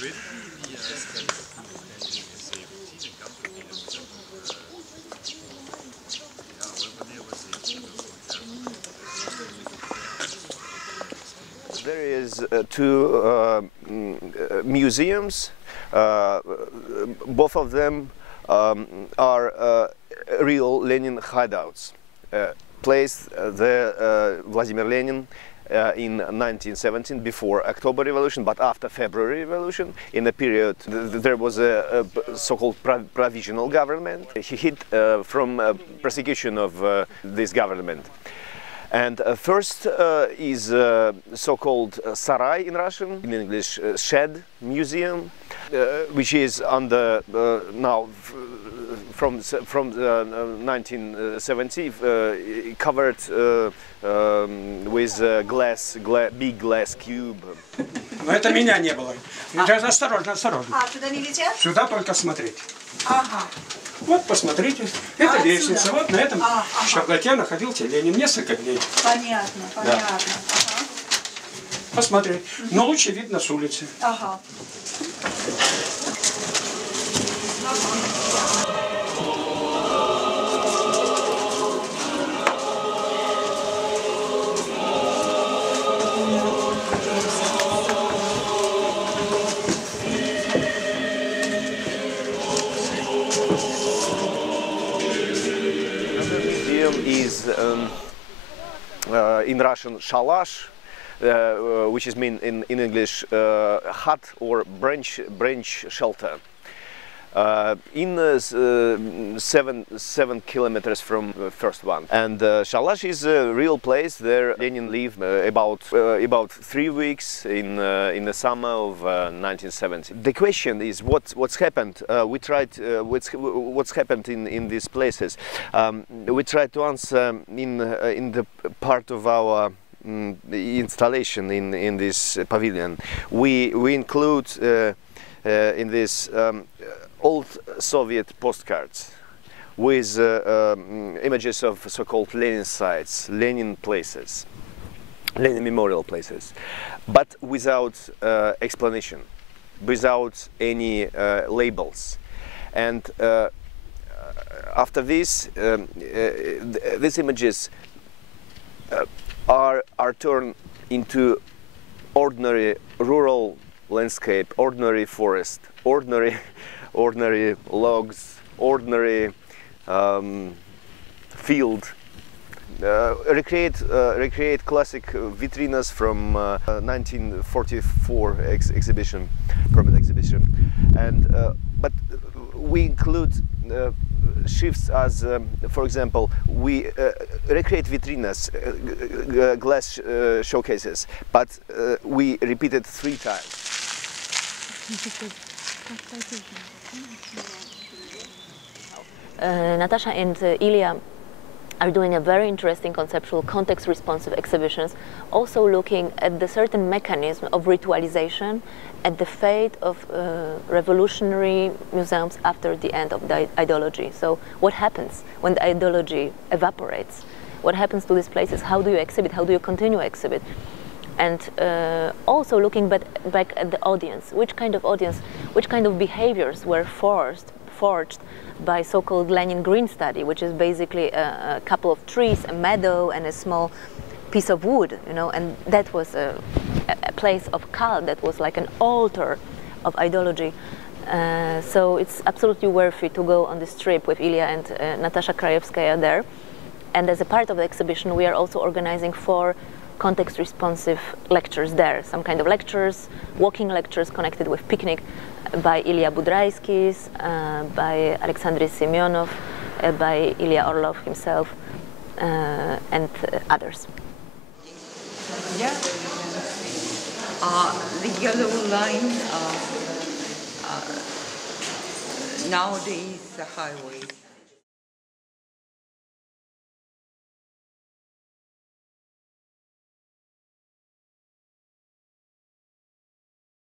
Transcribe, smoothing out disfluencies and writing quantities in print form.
There is two museums. Both of them are real Lenin hideouts. Placed there Vladimir Lenin in 1917, before October Revolution, but after February Revolution. In the period there was a so-called provisional government. He hid from persecution of this government. And first is so-called Sarai in Russian, in English Shed Museum, which is under now from 1970 covered with big glass cube. Но это меня не было. Осторожно, осторожно. Туда не летят? Сюда только смотреть. Ага. Вот, посмотрите. Это лестница. Вот на этом чердаке находился Ленин несколько дней. Понятно, понятно. Да. Ага. Посмотреть. Но лучше видно с улицы. Ага. Is in Russian shalash, which is mean in English hut or branch shelter. In 7 kilometers from the first one, and shalash is a real place. There Lenin lived about 3 weeks in the summer of 1970. The question is what's happened. We tried what's happened in these places. We tried to answer in the part of our installation in this pavilion. We include in this old Soviet postcards with images of so-called Lenin sites, Lenin places, Lenin memorial places, but without explanation, without any labels. And after this, these images are turned into ordinary rural landscape, ordinary forest, ordinary logs, ordinary field. Recreate classic vitrinas from 1944 exhibition, permanent exhibition, and but we include shifts as, for example, we recreate vitrinas, glass showcases, but we repeat it 3 times. Natasha and Ilya are doing a very interesting conceptual context-responsive exhibitions, also looking at the certain mechanism of ritualization and the fate of revolutionary museums after the end of the ideology. So what happens when the ideology evaporates? What happens to these places? How do you exhibit? How do you continue to exhibit? And also looking back at the audience, which kind of behaviors were forged by so-called Lenin Green study, which is basically a couple of trees, a meadow, and a small piece of wood, you know, and that was a place of cult, that was like an altar of ideology. So it's absolutely worthy to go on this trip with Ilya and Natasha Kraevskaya there. And as a part of the exhibition, we are also organizing 4 context-responsive lectures there, some kind of lectures, walking lectures connected with picnic by Ilya Budrayskis, by Alexandris Semyonov, by Ilya Orlov himself, and others. Yeah. The yellow line nowadays the highway.